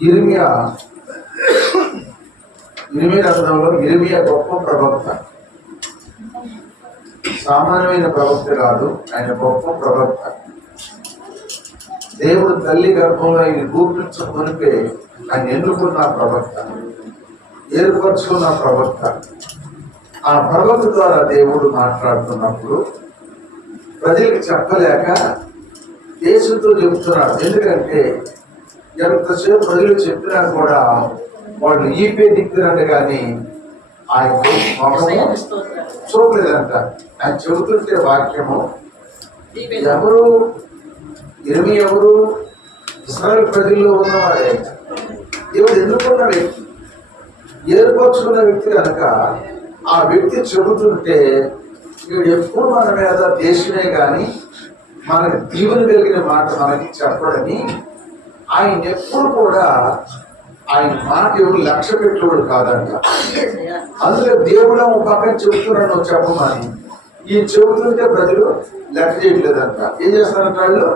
ఇరిమియా ఇరిమియా గ్రంథంలో ఇరిమియా గొప్ప ప్రవక్త. సామాన్యమైన ప్రవక్త కాదు ఆయన గొప్ప ప్రవక్త. దేవుడు తల్లి గర్భంలో ఆయన రూపించుకొనిపే ఆయన ఎన్నుకున్న ప్రవక్త ఏర్పరచుకున్న ప్రవక్త. ఆ ప్రవక్త ద్వారా దేవుడు మాట్లాడుతున్నప్పుడు ప్రజలకు చెప్పలేక దేశంతో చెబుతున్నాడు ఎందుకంటే ఎంతసేపు ప్రజలు చెప్పినా కూడా వాళ్ళు ఈపే దిక్కురంట కానీ ఆయన చూడలేదంట ఆయన చెబుతుంటే వాక్యము ఎవరు ఇరవై ఎవరు? ఇస్రాయల్ ప్రజల్లో ఉన్నవాడే దేవుడు ఎన్నుకున్న వ్యక్తి. ఏర్పరచుకున్న వ్యక్తి కనుక ఆ వ్యక్తి చెబుతుంటే వీడు ఎప్పుడు మన మీద దేశమే కానీ మనకి దీవెన కలిగిన మాట మనకి చెప్పడని ఆయన ఎప్పుడు కూడా ఆయన మన దేవుడు లక్ష్య పెట్టేవాడు కాదంట. అందులో దేవుడు ఒక పక్కన చెబుతున్నాడు చెప్పమని ఈ చెబుతుంటే ప్రజలు లెక్క చేయట్లేదంట. ఏం చేస్తారంట వాళ్ళు?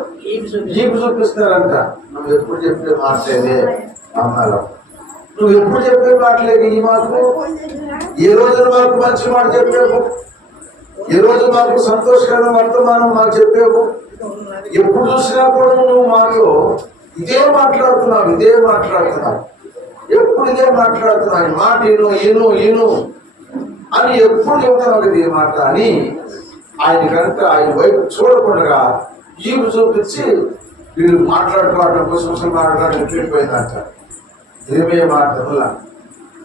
ఈపు చూపిస్తున్నారంట? నువ్వు ఎప్పుడు చెప్పే మాటలేదే అమ్మాలో నువ్వు ఎప్పుడు చెప్పే మాటలేదు ఈ మాకు? ఏ రోజుల మాకు మంచి మాట చెప్పేవు? ఏ రోజు మాకు సంతోషకరమైన వర్తమానం మాకు చెప్పేవు? ఎప్పుడు చూసినా కూడా నువ్వు మాకు ఇదే మాట్లాడుతున్నావు ఇదే మాట్లాడుతున్నావు ఎప్పుడు ఇదే మాట్లాడుతున్నావు మాట ఈను ఈను ఈను. అని ఎప్పుడు చెబుతున్నావు ఇది మాట అని ఆయన కనుక ఆయన వైపు చూడకుండా ఈపు చూపించి వీళ్ళు మాట్లాడుకోవడం కోసం మాట్లాడడం వెళ్ళిపోయిందంట ఇరిమే మాట వల్ల.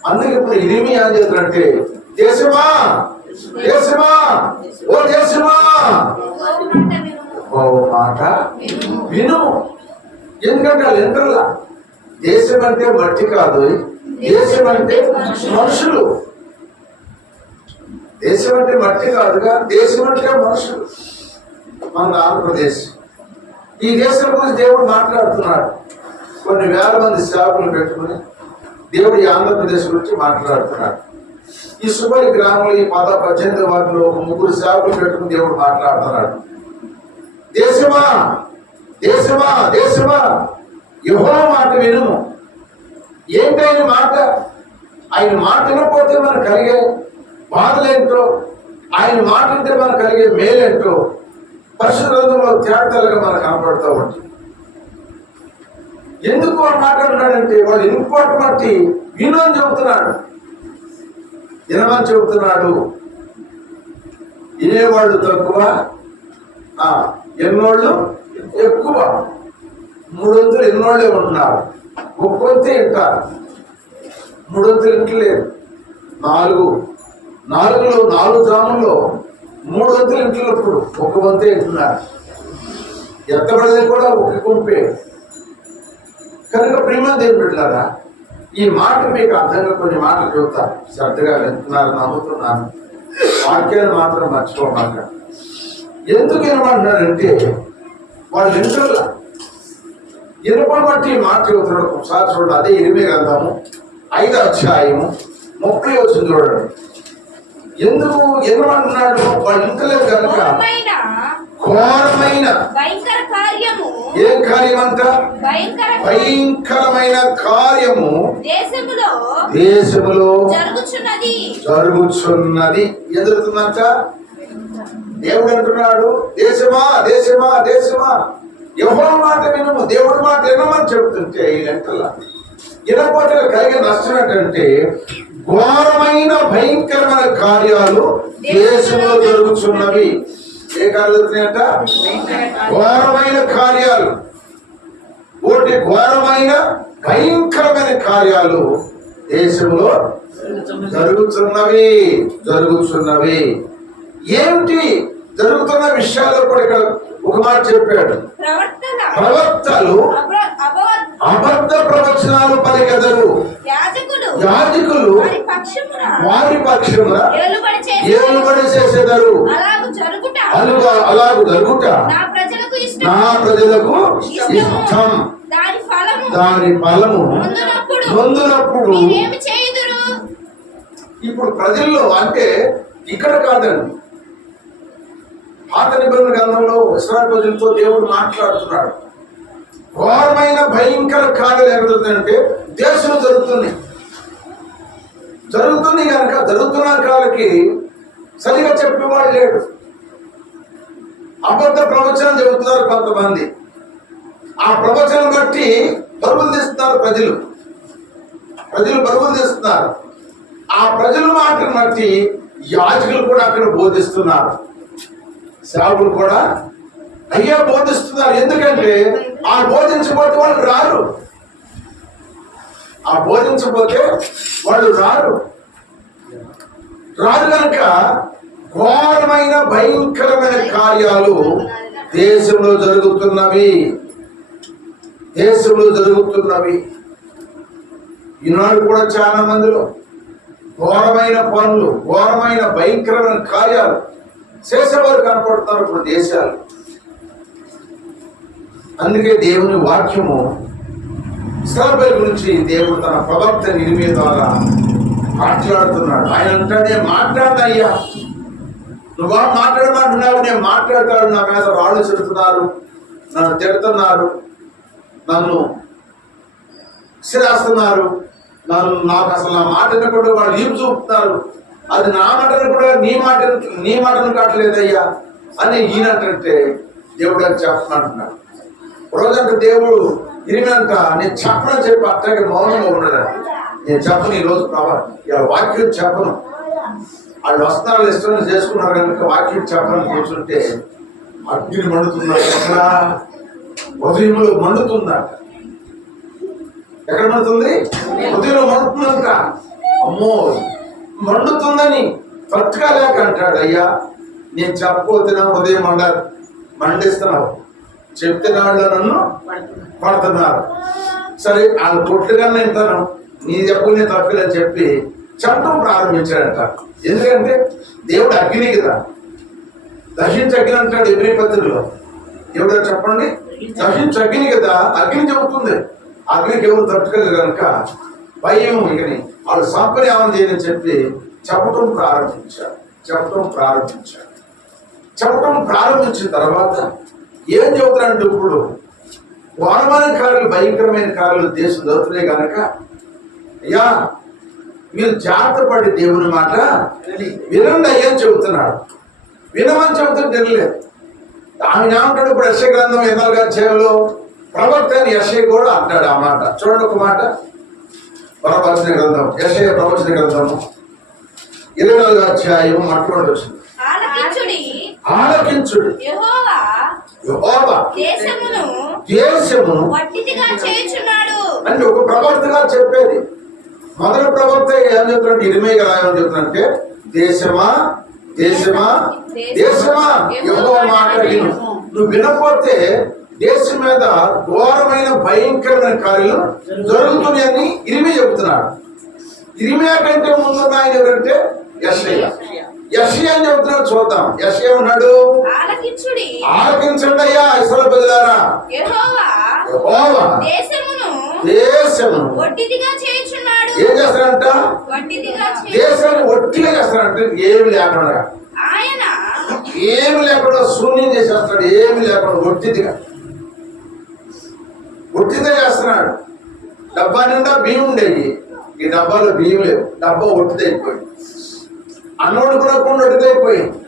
అందుకే ఇప్పుడు ఇరిమి ఏం చేస్తారంటే దేశమా దేశమా ఓ దేశమా ఓ మాట విను. ఎందుకంటే వాళ్ళు ఎంటర్లా దేశం అంటే మట్టి కాదు. దేశం అంటే మనుషులు. దేశం అంటే మట్టి కాదుగా దేశం అంటే మనుషులు. మన ఆంధ్రప్రదేశ్. ఈ దేశం గురించి దేవుడు మాట్లాడుతున్నాడు. కొన్ని వేల మంది సేవకులు పెట్టుకుని దేవుడు ఈ ఆంధ్రప్రదేశ్ గురించి మాట్లాడుతున్నాడు. ఈ సుబరి గ్రామంలో ఈ పద పద్దెనిమిది వాటిలో ఒక ముగ్గురు సేవకులు పెట్టుకుని దేవుడు మాట్లాడుతున్నాడు. దేశమా? దేశమా దేశమా యహో మాట వినుము ఏంటి ఆయన మాట? ఆయన మాట వినకపోతే మనకు కలిగే బాధలేంటో ఆయన మాట అంటే మనకు కలిగే మేలేంటో పరిశుద్ధంలో తేటలుగా మనకు కనపడుతూ ఉంటుంది ఎందుకు ఆ మాట అంటాడంటే వాళ్ళు ఇంపార్ట్ బట్టి విను అని చెబుతున్నాడు. వినమని చెబుతున్నాడు. వినేవాళ్ళు తక్కువ. ఎన్నోళ్ళు ఎక్కువ. మూడొంతులు ఎన్నోళ్ళే ఉంటున్నారు. ఒక్కొంతే వింటారు మూడొంతులు ఇంటలేరు నాలుగు. నాలుగులో నాలుగు గ్రామంలో మూడు వంతులు ఇంటున్నప్పుడు ఒక్క వంతే ఇంటున్నారు ఎత్తబడేది కూడా ఒక గుంపే కనుక ప్రేమ దేవుడు ఈ మాట మీకు అర్థంగా కొన్ని మాటలు చెబుతారు శ్రద్ధగా వింటున్నారు నమ్ముతున్నాను. వాక్యాన్ని మాత్రం మర్చిపోమాక ఎందుకు ఏమంటున్నారంటే వాళ్ళు ఇంటర్లా ఇనుపని బట్టి మాట చెబుతున్నాడు ఒకసారి చూడండి అదే ఇరిమే గ్రంథము ఐదో అధ్యాయము ముప్పై వచ్చింది చూడండి. ఎందుకు ఏమంటున్నాడు వాళ్ళు ఇంటలేదు కనుక. ఘోరమైన ఏం కార్యం అంట భయంకర భయంకరమైన కార్యము దేశములో దేశములో జరుగుచున్నది. జరుగుచున్నది. ఎదురుతుందంట దేవుడు అంటున్నాడు దేశమా దేశమా దేశమా? యహో మాట వినము దేవుడి మాట వినమని చెబుతుంటే ఈ గంటల ఇనపోతే కలిగే నష్టం ఏంటంటే ఘోరమైన భయంకరమైన కార్యాలు దేశంలో జరుగుతున్నవి. ఏ కార్యాలు జరుగుతున్నాయంట? ఘోరమైన కార్యాలు. ఒకటి ఘోరమైన భయంకరమైన కార్యాలు దేశంలో జరుగుతున్నవి జరుగుతున్నవి. ఏమిటి జరుగుతున్న విషయాల్లో కూడా ఇక్కడ ఒక మాట చెప్పాడు. ప్రవక్తలు అబ- అబద్ధ. ప్రవచనాలు పలికెదరు. యాజకులు వారి పక్షమున. ఏలుబడి చేసి ఏలుబడి చేసేదరు. అలాగు జరుగుట. అలుగా అలాగు జరుగుట. నా ప్రజలకు ఇష్టం. దాని ఫలము. దాని ఫలము. పొందునప్పుడు ఇప్పుడు ప్రజల్లో అంటే ఇక్కడ కాదండి. పాత నిబంధన గ్రంథంలో ఇస్రాయల్ ప్రజలతో దేవుడు మాట్లాడుతున్నాడు. ఘోరమైన భయంకర కార్యాలు ఏమవుతుందంటే దేశంలో జరుగుతున్నాయి. జరుగుతుంది కనుక జరుగుతున్న కాలకి సరిగా చెప్పేవాడు లేడు. అబద్ధ ప్రవచనం చెబుతున్నారు కొంతమంది. ఆ ప్రవచనం బట్టి బరువులు తీస్తున్నారు ప్రజలు. ప్రజలు బరువులు తీస్తున్నారు. ఆ ప్రజల మాటను బట్టి యాజకులు కూడా అక్కడ బోధిస్తున్నారు. సేవకులు కూడా అయ్యా బోధిస్తున్నారు. ఎందుకంటే ఆ బోధించబోతే వాళ్ళు రారు. ఆ బోధించబోతే వాళ్ళు రారు. రాదు కనుక ఘోరమైన భయంకరమైన కార్యాలు దేశంలో జరుగుతున్నవి. దేశంలో జరుగుతున్నవి. ఈనాడు కూడా చాలా మందిలో ఘోరమైన పనులు ఘోరమైన భయంకరమైన కార్యాలు చేసేవారు కనపడుతున్నారు ఇప్పుడు దేశాలు. అందుకే దేవుని వాక్యము ఇస్రాబేల్ గురించి దేవుడు తన ప్రవక్త నిలిమే ద్వారా మాట్లాడుతున్నాడు. ఆయన అంటాడే నేను మాట్లాడనయ్యా. నువ్వు మాట్లాడమంటున్నావు నేను మాట్లాడతాడు నా మీద రాళ్ళు చెడుతున్నారు నన్ను తిడుతున్నారు నన్ను సిరాస్తున్నారు నన్ను నాకు అసలు నా మాట వినకుండా వాళ్ళు ఏం చూపుతున్నారు అది నా మాటను కూడా నీ మాట నీ మాటను కావట్లేదయ్యా అని ఈయనంటే దేవుడు అని చెప్పమంటున్నాడు రోజంటే దేవుడు ఇరినంట నేను చెప్పనని చెప్పి అట్లాగే మౌనంగా ఉండడండి నేను చెప్పను ఈరోజు ప్రభా ఇలా వాక్యం చెప్పను. వాళ్ళు వస్త్రాలు ఇష్టం చేసుకున్నారు కనుక వాక్యం చెప్పని కూర్చుంటే అగ్ని మండుతున్నాడు ఎక్కడ? ఉదయంలో మండుతుందట. ఎక్కడ మండుతుంది? ఉదయంలో మండుతుందంట. అమ్మో మండుతుందని తట్టుకోలేక అంటాడు అయ్యా నేను చెప్పబోతున్నా ఉదయం మండ మండిస్తున్నావు. చెప్తే వాళ్ళు నన్ను పడుతున్నారు. సరే వాళ్ళు కొట్టుగా నేను నీ చెప్పు నేను తప్పులని చెప్పి చంపడం ప్రారంభించాడంట. ఎందుకంటే దేవుడు అగ్ని కదా. దహించి అంటాడు ఎబ్రి పత్రికలో ఎవడో చెప్పండి? దహించి కదా అగ్ని చెబుతుంది. అగ్నికి ఎవరు తట్టుకోలేదు కనుక భయం ఇకని వాళ్ళు సంపర్యామం చేయని చెప్పి చెప్పటం ప్రారంభించారు. చెప్పటం ప్రారంభించారు. చెప్పటం ప్రారంభించిన తర్వాత ఏం చెబుతారంటే ఇప్పుడు వానమైన కార్యాలు భయంకరమైన కార్యాలు దేశం దొరుకుతున్నాయి కనుక అయ్యా మీరు జాగ్రత్త పడి దేవుని మాట వినండి అయ్యా చెబుతున్నాడు. వినమని చెబుతుంటే వినలేదు. ఆయన ఏమంటాడు ఇప్పుడు యశ గ్రంథం ఎన్నాళ్ళుగా చేయాలో ప్రవర్తన అని యశ కూడా అంటాడు ఆ మాట. చూడండి ఒక మాట. ప్రవచన గ్రంథం యశ ప్రవచన గ్రంథము. ఇరవై నాలుగు అధ్యాయం అటువంటి వచ్చింది. ఆలకించుడి. దేశమును అంటే ఒక ప్రవక్తగా చెప్పేది. మొదటి ప్రవక్త ఏం చెప్తున్నట్టు ఇరిమేయ రాయమని చెప్తున్నట్టే దేశమా దేశమా దేశమా యెహోవా మాట విను. నువ్వు వినకపోతే దేశం మీద ఘోరమైన భయంకరమైన కార్యాలు జరుగుతున్నాయని ఇరిమే చెబుతున్నాడు. ఇరిమే కంటే ముందు ఆయన ఎవరంటే యశయ్య యశయ్య అని చెబుతున్నాడు చూద్దాం. యశయ్య ఉన్నాడు. ఆలకించుడి. అయ్యా ప్రజలారా. దేశమును వట్టిదిగా చేయుచున్నాడు. ఏం చేస్తారంట దేశాన్ని ఒట్టిగా చేస్తారంటే ఏమి లేకుండా. ఏమి లేకుండా శూన్యం చేసేస్తాడు. ఏమి లేకుండా ఒట్టిదిగా. ఒట్టిదే చేస్తున్నాడు. డబ్బా నిండా బియ్యం ఉండేవి ఈ డబ్బాలో బియ్యం లేవు డబ్బా ఒట్టిదైపోయింది. అన్నోడు కూడా కొన్ని ఒట్టిదైపోయింది.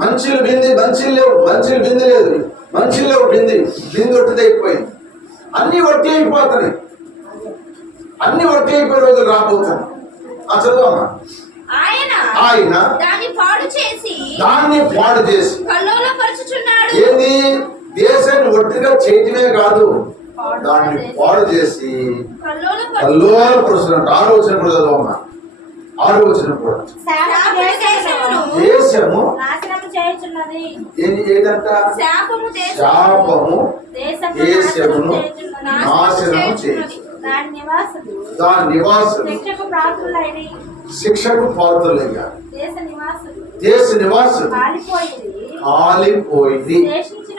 మంచిలు బింది మంచిలు లేవు. మంచిలు బింది లేదు. మంచిలు లేవు బింది. బింది ఒట్టిదైపోయింది. అన్ని ఒట్టి అయిపోతున్నాయి. అన్ని ఒట్టి అయిపోయే రోజులు రాబోతున్నాయి. ఆ చదువమ్మా. ఆయన ఆయన దాన్ని పాడు చేసి దాన్ని పాడు చేసి కల్లోలపరుచుచున్నాడు ఏంది? దేశాన్ని ఒట్టిగా చేయటమే కాదు. దాన్ని పాడు చేసి కల్లోలపరుచు కల్లోల పరుస్తున్నట్టు ఆరు వచ్చిన కూడా చదవమ్మా ఆరు వచ్చిన దేశము ఏదంట శాపము దేశము శాపము దేశము దేశమును నాశనము చేసి దాని నివాసులు. శిక్షకు పాత్రలయ్యా. దేశ నివాసులు. కాలిపోయింది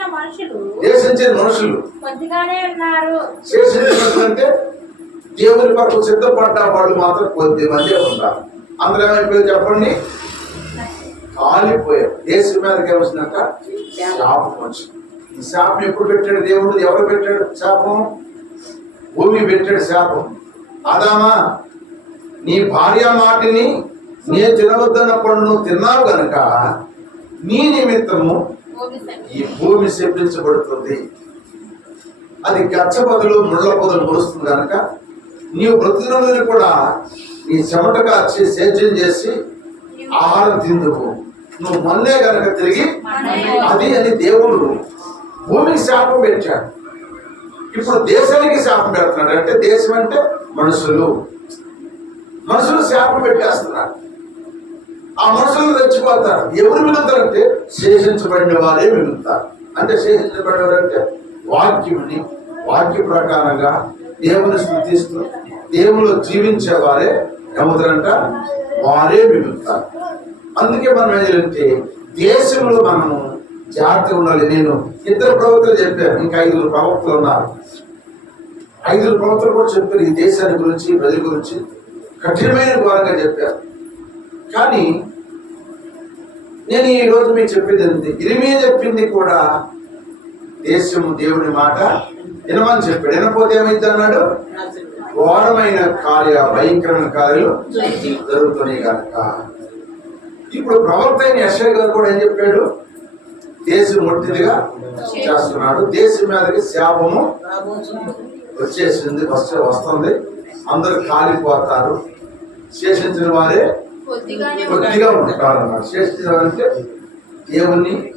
శేషించిన మనుషులు దేశించిన మనుషులు. కొద్దిగానే ఉన్నారు. శేషించిన అంటే దేవుని కొరకు సిద్ధపడ్డ వాళ్ళు మాత్రం కొద్ది మంది ఉంటారు అందులో ఏమైపోయింది చెప్పండి? కాలిపోయారు. దేశం మీదకి ఏమొచ్చిందంట? శాపం వచ్చింది. ఈ శాపం ఎప్పుడు పెట్టాడు దేవుడు? ఎవరు పెట్టాడు శాపం? భూమి పెట్టాడు శాపం. ఆదామా నీ భార్య మాటిని నే తినవద్దన్న పండును తిన్నావు గనక నీ నిమిత్తము ఈ భూమి శపించబడుతుంది అది గచ్చ బదులు ముళ్ళ బదులు మురుస్తుంది కనుక నీవు బ్రతుకున్నదని కూడా నీ చెమట కాచి సేద్యం చేసి ఆహారం తిందువు. నువ్వు మొన్నే కనుక తిరిగి అది అని దేవుడు భూమికి శాపం పెట్టాడు. ఇప్పుడు దేశానికి శాపం పెడుతున్నాడు. అంటే దేశం అంటే మనుషులు. మనుషులు శాపం పెట్టేస్తున్నారు. ఆ మనుషులు రెచ్చిపోతారు. ఎవరు మిగులుతారంటే శేషించబడిన వారే మిగులుతారు అంటే శేషించబడిన వారంటే వాక్యముని వాక్య ప్రకారంగా దేవుని స్మృతిస్తూ దేవులో జీవించే వారే ఏమవుతారంట వారే మిగులుతారు అందుకే మనం ఏంటంటే దేశంలో మనము జాగ్రత్తగా ఉండాలి. నేను ఇద్దరు ప్రవక్తలు చెప్పాను ఇంకా ఐదుగురు ప్రవక్తలు ఉన్నారు. ఐదుగురు ప్రవక్తలు కూడా చెప్పారు ఈ దేశాన్ని గురించి ప్రజల గురించి కఠినమైన ఘోరంగా చెప్పారు. కానీ నేను ఈ రోజు మీకు చెప్పేది ఏంటి? ఇరిమే చెప్పింది కూడా దేశం దేవుని మాట వినమని చెప్పాడు. వినకపోతే ఏమైంది అన్నాడు? ఘోరమైన కార్య భయంకరమైన కార్యాలు జరుగుతున్నాయి కనుక. ఇప్పుడు ప్రవక్త అయిన యశ్వ గారు కూడా ఏం చెప్పాడు? దేశం మొట్టిదిగా చేస్తున్నాడు. దేశం మీదకి శాపము వచ్చేసింది వస్తే వస్తుంది. అందరూ కాలిపోతారు. శేషించిన వారే కొద్దిగా ఉంటారు శేషించిన వారంటే దేవుణ్ణి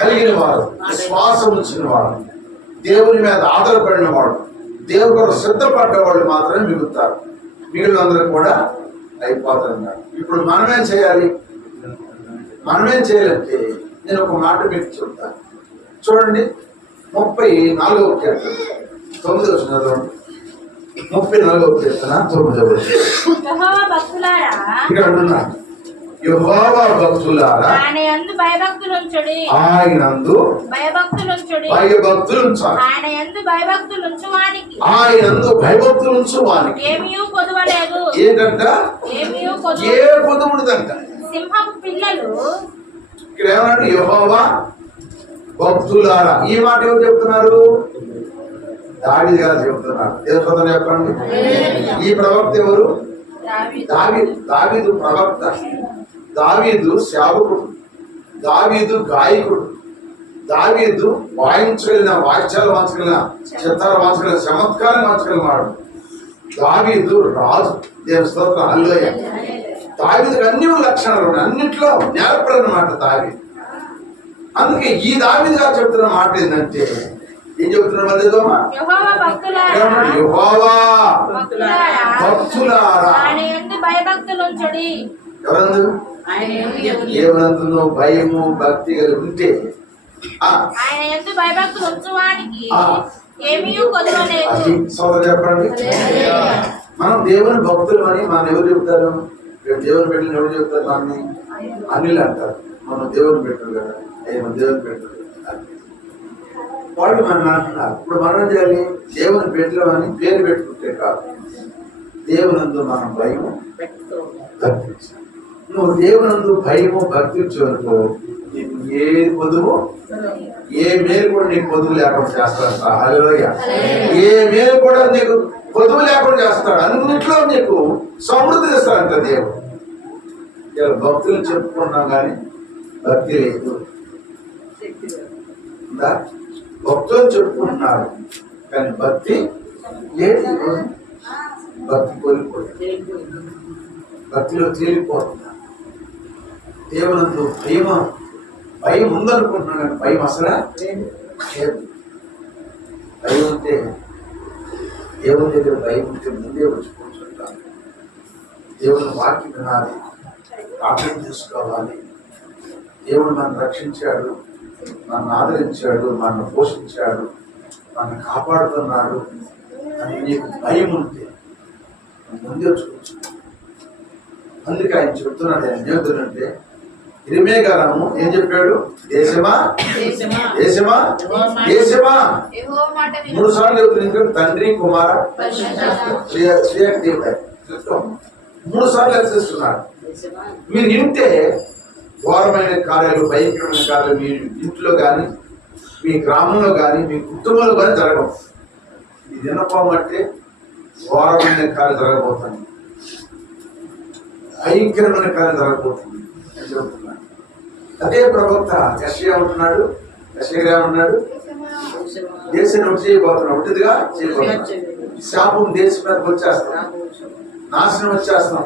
కలిగిన వారు విశ్వాసం ఉంచిన వారు దేవుని మీద ఆధారపడిన వాడు దేవుడు కొరకు సిద్ధపడ్డ వాళ్ళు మాత్రమే మిగులుతారు. మిగిలినందరూ కూడా అయిపోతారు ఇప్పుడు మనమేం చేయాలి? మనమేం చేయాలంటే నేను ఒక మాట మీకు చెప్తాను. చూడండి ముప్పై నాలుగవ కీర్తన తొమ్మిది వచ్చిన చదవండి. ముప్పై కీర్తన వచనం. యెహోవా భక్తులారా? ఆయన యందు భయభక్తులు ఉంచాలి ఆయన యందు భయభక్తులు ఉంచు వానికి ఏమీయూ కొదవలేదు ఏంటంట? ఏమీయూ ఏ కొదువ పొదుముడుదంట సింహపు పిల్లలు. ఇక్కడ ఏమన్నాడు? యెహోవా భక్తులారా. ఈ మాట ఎవరు చెప్తున్నారు? దావి గారు చెప్తున్నారు. దేవత చెప్పండి? ఈ ప్రవక్త ఎవరు? దావీదు. దావీదు ప్రవక్త. దావీదు సేవకుడు. దావీదు గాయకుడు. దావీదు వాయించగలిగిన వాయిద్యాలు వాయించగలిగిన చిత్తాలు వాయించగలిగిన చమత్కారం వాయించగలిగిన వాడు. దావీదు రాజు. దేవుని స్తోత్రం. అల్లోయ దావీదుకి అన్ని లక్షణాలు ఉన్నాయి. అన్నిట్లో నేర్పడు అనమాట దావీదు. అందుకే ఈ దావీదు గారు చెప్తున్న మాట ఏంటంటే ఏం చెప్తున్నారు మధ్యదోమా యెహోవా? భక్తులారా? ఎవరందు? భయము భక్తి కలిగి ఉంటే. ఆయన భయభక్తులు ఉంచువానికి సోదరు చెప్పండి. మనం దేవుని భక్తులు అని మనం ఎవరు చెప్తారు దేవుని పెట్టిన ఎవరు చెప్తారు మనని అనిల్ అంటారు. మనం దేవుని పెట్టరు కదా. అయ్యో మన దేవుని పెట్టరు. వాళ్ళు మనం అంటున్నారు ఇప్పుడు మనం చేయాలి దేవుని పెట్టలు అని పేరు పెట్టుకుంటే కాదు. దేవునందు మనం భయము భక్తి నువ్వు దేవునందు భయము భక్తి అనుకో నీకు ఏ పొదువు? ఏ మేలు కూడా నీకు పొదువు లేకుండా చేస్తాడు హలోయ ఏ మేలు కూడా నీకు పొదువు లేకుండా చేస్తాడు. అన్నిట్లో నీకు సమృద్ధి ఇస్తాడంట దేవుడు. ఇలా భక్తులు చెప్పుకున్నాం కానీ భక్తి లేదు. ఉందా? భక్తులు చెప్పుకుంటున్నారు. కానీ భక్తి లేదు భక్తి కోల్పోయింది భక్తిలో తేలిపోతున్నారు దేవునందు భయం భయం ఉందనుకుంటున్నాను కానీ భయం అసలా లేదు. భయం ఉంటే దేవుని దగ్గర భయం ఉంటే ముందే వచ్చి కూర్చుంటాను దేవుని వాక్యం వినాలి. ప్రార్థన చేసుకోవాలి దేవుడు నన్ను రక్షించాడు. నన్ను ఆదరించాడు నన్ను పోషించాడు నన్ను కాపాడుతున్నాడు అని నీకు భయం ఉంటే ముందే కూర్చుంటావు అందుకే ఆయన చెప్తున్నాడు ఆయన ఏమిటంటే ఇరిమే గారము ఏం చెప్పాడు? దేశమా? దేశమా? దేశమా. మూడు సార్లు ఎందుకంటే తండ్రి కుమార పరిశుద్ధాత్మ. శ్రీ శ్రీయక్ దేవుడే. చెప్తాం. మూడు సార్లు హెచ్చరిస్తున్నాడు మీరు వింటే ఘోరమైన కార్యాలు భయంకరమైన కార్యాలు మీ ఇంట్లో కానీ మీ గ్రామంలో కానీ మీ కుటుంబంలో కానీ జరగవు. ఈ అంటే ఘోరమైన కార్యం జరగబోతుంది. భయంకరమైన కార్యం జరగబోతుంది. అదే ప్రవక్త యషయా ఉంటున్నాడు యషయా ఉన్నాడు దేశం ఒకటి చేయబోతున్నాడు. ఒకటిదిగా చేయబోతున్నాడు. శాపం దేశం మీదకి వచ్చేస్తాం నాశనం వచ్చేస్తాం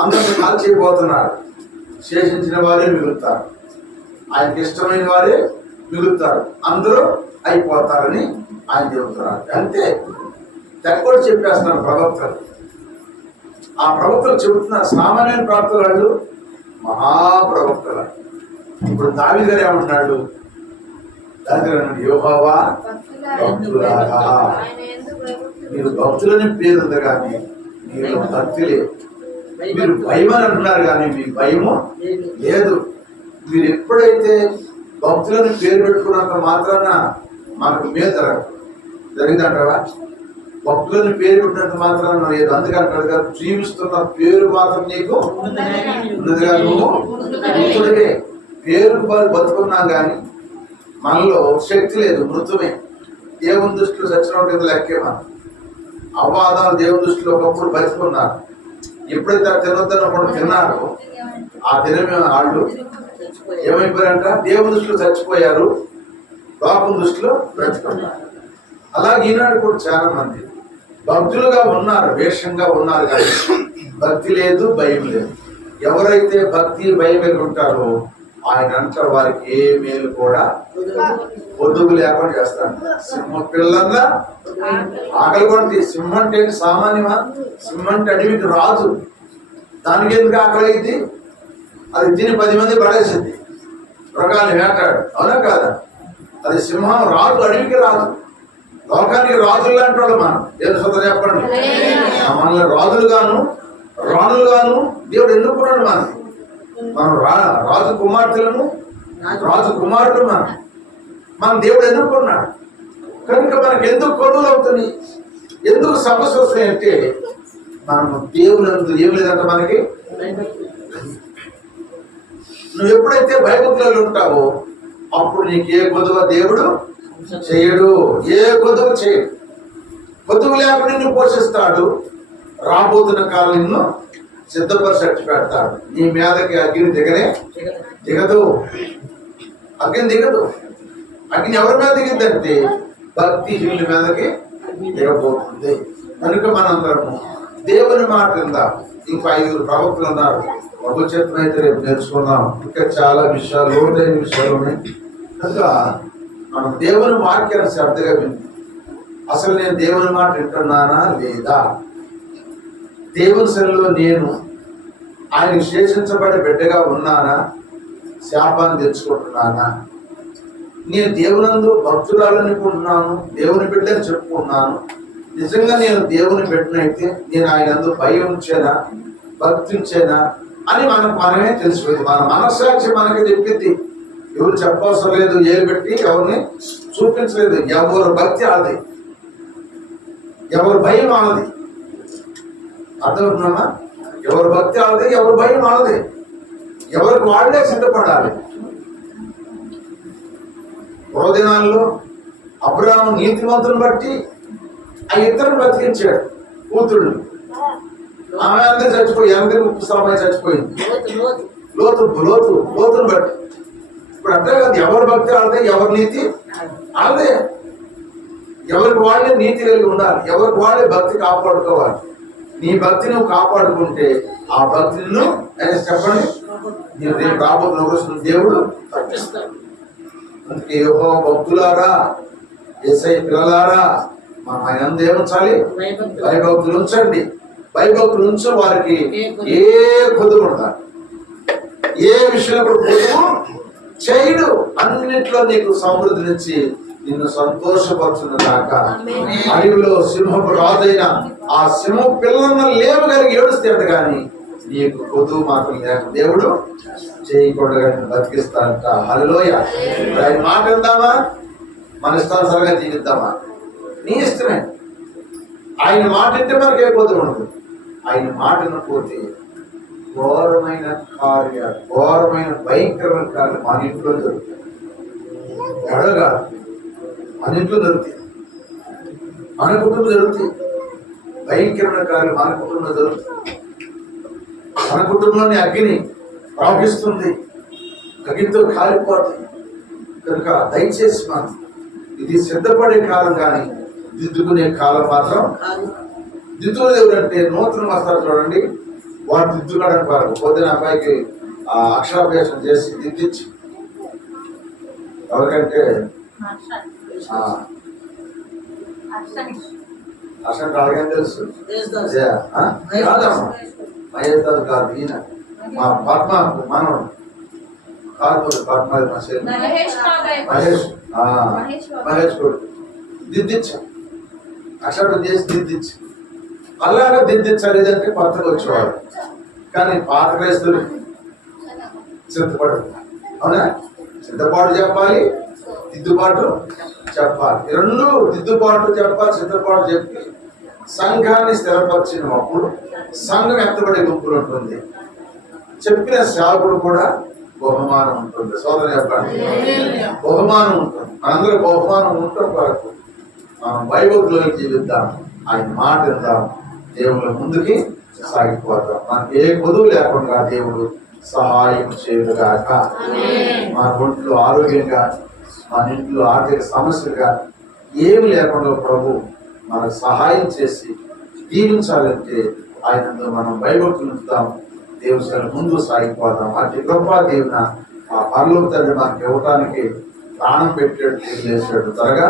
అందరిని కాల్ చేయబోతున్నాడు. శేషించిన వారే మిగులుతారు. ఆయనకి ఇష్టమైన వారే మిగులుతారు. అందరూ అయిపోతారని ఆయన చెబుతున్నారు. అంతే. తెక్కడు చెప్పేస్తున్నారు ప్రవక్తలు. ఆ ప్రవక్తలు చెబుతున్నారు సామాన్య ప్రవక్తలు మహాప్రవక్తలు. ఇప్పుడు దావి గారు ఏమంటున్నాడు? అన్నాడు యోహావా భయభక్తులు మీరు భక్తులని పేరు ఉంది కానీ మీరు భక్తి లేదు. మీరు భయం అని అంటున్నారు కానీ మీ భయము లేదు. మీరు ఎప్పుడైతే భక్తులను పేరు పెట్టుకున్నంత మాత్రాన మనకు మేలు జరగదు. జరిగిందంటావా? భక్తులను పేరు పెట్టినంత మాత్రాన లేదు. అందుకని కదా జీవిస్తున్న పేరు మాత్రం నీకు ఉన్నదిగా నువ్వు మృతుడివే. పేరు బతుకున్నా కానీ మనలో శక్తి లేదు మృతుమే. దేవుని దృష్టిలో చచ్చినప్పుడు ఇది లెక్కే మనం. అవాదాలు దేవుని దృష్టిలో ఒకప్పుడు బతుకున్నారు. ఎప్పుడైతే ఆ తినొద్దన్నప్పుడు తిన్నారు ఆ తినమే వాళ్ళు. ఏమైపోయారంట? దేవుని దృష్టిలో చచ్చిపోయారు. లోకం దృష్టిలో బ్రతుకున్నారు. అలాగే ఈనాడు కూడా చాలా మంది భక్తులుగా ఉన్నారు వేషంగా ఉన్నారు కానీ భక్తి లేదు భయం లేదు. ఎవరైతే భక్తి భయం ఉంటారో ఆయన అంటారు వారికి ఏ మేలు కూడా పొద్దుగు లేకుండా చేస్తాడు సింహ పిల్లల్లా ఆకలి తీ- సింహం అంటే? సామాన్యమా? సింహం అంటే అడవికి రాజు. దానికి ఎందుకు ఆకలి అయింది అది తిని పది మంది పడేసింది. మృగాన్ని వేటాడు. అవునా కాదా? అది సింహం రాజు అడవికి రాజు. లోకానికి రాజులు లాంటి వాళ్ళు మనం. ఏదో సొంత చెప్పండి? మనల్ని రాజులుగాను రాణులుగాను దేవుడు ఎన్నుకున్నాడు మనం మనం రా రాజు కుమార్తెలను రాజు కుమారుడు మనం మన దేవుడు ఎదుర్కొన్నాడు కనుక మనకు ఎందుకు కొడువులు అవుతుంది ఎందుకు సమస్య వస్తాయంటే మనం దేవుడు ఏం లేదంట మనకి? నువ్వు ఎప్పుడైతే భయభక్తులలో ఉంటావో అప్పుడు నీకు ఏ కొదువ దేవుడు చేయడు. ఏ కొదువ చేయడు. కొదువు లేకుండా నిన్ను పోషిస్తాడు. రాబోతున్న కాలం నిన్ను సిద్ధపరిచి పెడతాడు నీ మీదకి అగ్ని దిగనే దిగదు. అగ్ని దిగదు. అగ్ని ఎవరి మీద దిగిందంటే భక్తిహీనుల మీదకి దిగబోతుంది. కనుక మనందరము దేవుని మాట విందాం. ఇంకా ఐదుగురు ప్రవక్తలు ఉన్నారు. ప్రభుత్వం అయితే రేపు నేర్చుకున్నాం ఇంకా చాలా విషయాలు లోటైన విషయాలు ఉన్నాయి. కనుక మనం దేవుని వాక్యాన్ని శ్రద్ధగా వింది అసలు నేను దేవుని మాట వింటున్నానా లేదా? దేవుని సెలలో నేను ఆయన శేషించబడే బిడ్డగా ఉన్నానా? శాపాన్ని తెచ్చుకుంటున్నానా? నేను దేవునందు భక్తురాలనుకుంటున్నాను దేవుని బిడ్డని చెప్పుకుంటున్నాను. నిజంగా నేను దేవుని బిడ్డనైతే నేను ఆయన అందు భయం ఉంచేనా? భక్తి ఉంచేనా? అని మనకు మనమే తెలిసిపోయింది. మన మనస్సాక్షి మనకి చెప్పింది ఎవరు చెప్పవసరం లేదు ఏలు పెట్టి ఎవరిని చూపించలేదు. ఎవరు భక్తి ఆడది ఎవరు భయం ఆడది అర్థమవుతుందమ్మా ఎవరు భక్తి ఆడది ఎవరు భయం ఆడది ఎవరికి వాళ్ళే సిద్ధపడాలి. పూర్వదినాల్లో అబ్రాహం నీతిమంతుని బట్టి ఆ ఇద్దరు బ్రతికించాడు కూతుళ్ళు ఆమె అందరూ చచ్చిపోయి అందరి ముప్పు సమయం చచ్చిపోయింది. లోతు లోతు లోతును బట్టి. ఇప్పుడు అంతే కాదు ఎవరి భక్తి ఆడదే ఎవరి నీతి ఆడదే ఎవరికి వాళ్ళే నీతి కలిగి ఉండాలి ఎవరికి వాళ్ళే భక్తి కాపాడుకోవాలి. నీ భక్తి నువ్వు కాపాడుకుంటే ఆ భక్తి నిన్ను ఆయన చెప్పండి. నేను రేపు రాబోతున్న రోజున దేవుడు తప్పిస్తాడు. అందుకే యెహోవా భక్తులారా ఎస్ఐ పిల్లలారా మనం ఆయన ఏముంచాలి భయభక్తులు. ఉంచండి. భయభక్తులు ఉంచు వారికి ఏ కొద్దు ఉండదు ఏ విషయంలో కూడా చేయడు. అన్నిట్లో నీకు సమృద్ధినిచ్చి నిన్ను సంతోషపరచున్న దాకా అడవిలో సింహపు రాజైన ఆ సింహ పిల్లలను లేవగలిగి ఏడుస్తాడు కానీ నీకు కొద్దు మాత్రం లేక దేవుడు చేయకుండా బతికిస్తాడంట. హలోయ ఆయన మాట విందామా? మన ఇష్టానుసారంగా జీవిద్దామా? నీ ఇష్టమే. ఆయన మాట వింటే మనకి ఏ కొద్దు ఉండదు. ఆయన మాట వినకపోతే ఘోరమైన కార్యాలు ఘోరమైన భయంకరమైన కార్యాలు మన ఇంట్లో జరుగుతాయి. ఎడగా మన ఇంట్లో జరుగుతాయి. మన కుటుంబం జరుగుతాయి. భయంకరమైన కార్యం మన కుటుంబంలో జరుగుతుంది మన కుటుంబంలోని అగ్ని ప్రవహిస్తుంది. అగ్నితో కాలిపోతుంది. కనుక దయచేసి మనం ఇది సిద్ధపడే కాలం కానీ దిద్దుకునే కాలం మాత్రం దిద్దుకునే ఎవరంటే నూతన వస్తారు చూడండి. వాడు దిద్దుకోవడానికి వారు పొద్దున అబ్బాయికి ఆ అక్షరాభ్యాసం చేసి దిద్దించి ఎవరికంటే అసలు తెలుసు? కాదమ్మా. మహేష్ కాదు ఈయన. మా పద్మ మనవడు కాదు పద్మ. మహేష్. మహేష్ కొడుకు దిద్దించా అక్షరం చేసి దిద్దించి అలాగా దిద్దించాలి అంటే కొత్తగా వచ్చేవాడు. కానీ పాత క్రైస్తులు సిద్ధపడు అవునా? సిద్ధపాటు చెప్పాలి. దిద్దుబాటు చెప్పాలి. రెండు దిద్దుబాటు చెప్పాలి సిద్ధపాటు చెప్పి సంఘాన్ని స్థిరపరిచినప్పుడు సంఘం ఎత్తబడే గుంపులు ఉంటుంది. చెప్పిన సేవకుడు కూడా బహుమానం ఉంటుంది. సోదరు చెప్పండి. బహుమానం ఉంటుంది. మనందరూ బహుమానం ఉండటం కొరకు మనం బైబిల్లోకి జీవిద్దాం. ఆయన మాట విందాం. దేవుళ్ళ ముందుకి సాగిపోతాం. మనకి ఏ కొదువు లేకుండా దేవుడు సహాయం చేయదుగాక మన ఒంట్లో ఆరోగ్యంగా మన ఇంట్లో ఆర్థిక సమస్యగా ఏమి లేకుండా ప్రభు మనకు సహాయం చేసి దీవించాలంటే ఆయన మనం బైబిల్ ఉంచుతాం దేవుని ముందు సాగిపోదాం. అతి గొప్ప దేవున ఆ పనులు తండ్రి మనకి ఇవ్వటానికి ప్రాణం పెట్టాడు చేసాడు త్వరగా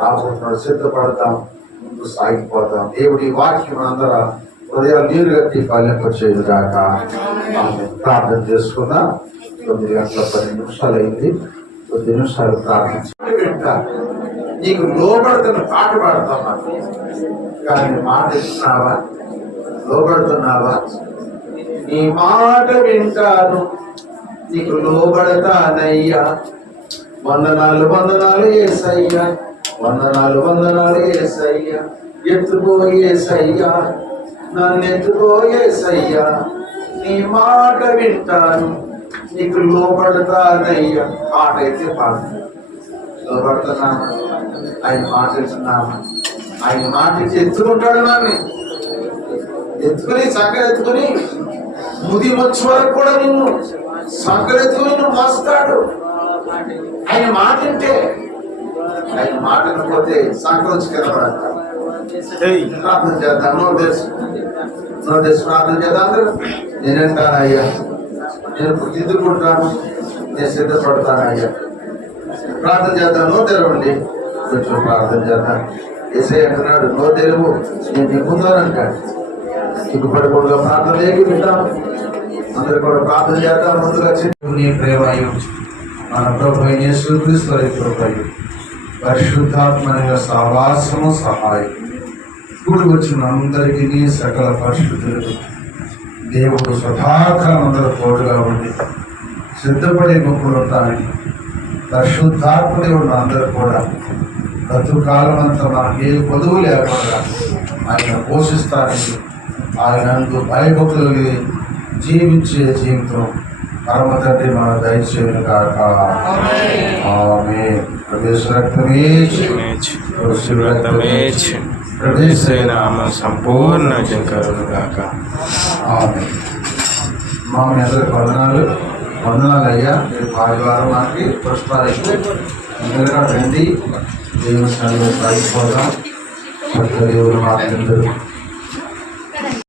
రాబోతున్నాడు సిద్ధపడతాం. ముందు సాగిపోతాం దేవుడి వాక్యం అందరూ హృదయాలు నీరు కట్టి పల్లెపరిచేది కాక ప్రార్థన చేసుకుందాం. తొమ్మిది గంటల పది నిమిషాలు అయింది కొద్ది నిమిషాలు నీకు లోబడుతున్న పాట పాడుతున్నా కానీ మాట ఇస్తున్నావా లోబడుతున్నావా? నీ మాట వింటాను. నీకు లోబడతానయ్యా. వందనాలు వందనాలు ఏసయ్యా. వందనాలు వందనాలు ఏసయ్యా. ఎత్తుకో నన్ను ఎత్తుకోయేసయ్యా నీ మాట వింటాను. నీకు లోబడతానయ్యా. పాట అయితే పాడు. లోబడుతున్నాను. ఆయన మాట వింటున్నాను. ఆయన మాట ఇచ్చి ఎత్తుకుంటాడు నన్ను. ఎత్తుకుని సంకర ఎత్తుకుని ముది వచ్చే వరకు కూడా నిన్ను సంకర ఎత్తుకుని నువ్వు మోస్తాడు. ఆయన మాట వింటే ఆయన మాట వినకపోతే సంకర వచ్చి కనబడతాడు. ప్రార్థన చేద్దాం. నో తెలుసు ప్రార్థన చేద్దాం నేనంటాను అయ్యా నేను దిద్దుకుంటాను నేను సిద్ధపడతాను అయ్యా ప్రార్థన చేద్దాం నో తెరవండి. కొంచెం ప్రార్థన చేద్దాం ఏసై అంటున్నాడు నో తెరువు నేను దిగుతానంటాడు సిగ్గుపడకుండా ప్రార్థన లేకి వింటాం అందరూ కూడా ప్రార్థన చేద్దాం ముందుగా చెప్పు. నీ ప్రేమయు మన ప్రభు యేసుక్రీస్తు ప్రభు కృపయు పరిశుద్ధాత్మ సహవాసము సహాయం. కూడి వచ్చిన అందరికీ సకల పరిశుద్ధులకు దేవుడు సదాకాలం అందరూ తోడుగా ఉండి సిద్ధపడే గుంపులు ఉంటానికి పరిశుద్ధాత్మ దేవుడు అందరూ కూడా బ్రతుకాలం అంతా మనకి ఏ పొదువు లేకుండా ఆయన పోషిస్తానికి ఆయన అందు భయభక్తులు జీవించే జీవితం పరమ తండ్రి మన దయచేయను కాక ఆమె ప్రవేశ రక్తమే ప్రవేశ నామ సంపూర్ణ జంకరులు గాక. ఆమె. మా మీ అందరికి వందనాలు వందనాలు అయ్యా. మీరు ఆదివారం మనకి పుష్పాలు అందరిగా రండి. దేవుని సన్నిధిలో సాగిపోదాం. దేవుడు మాట్లాడారు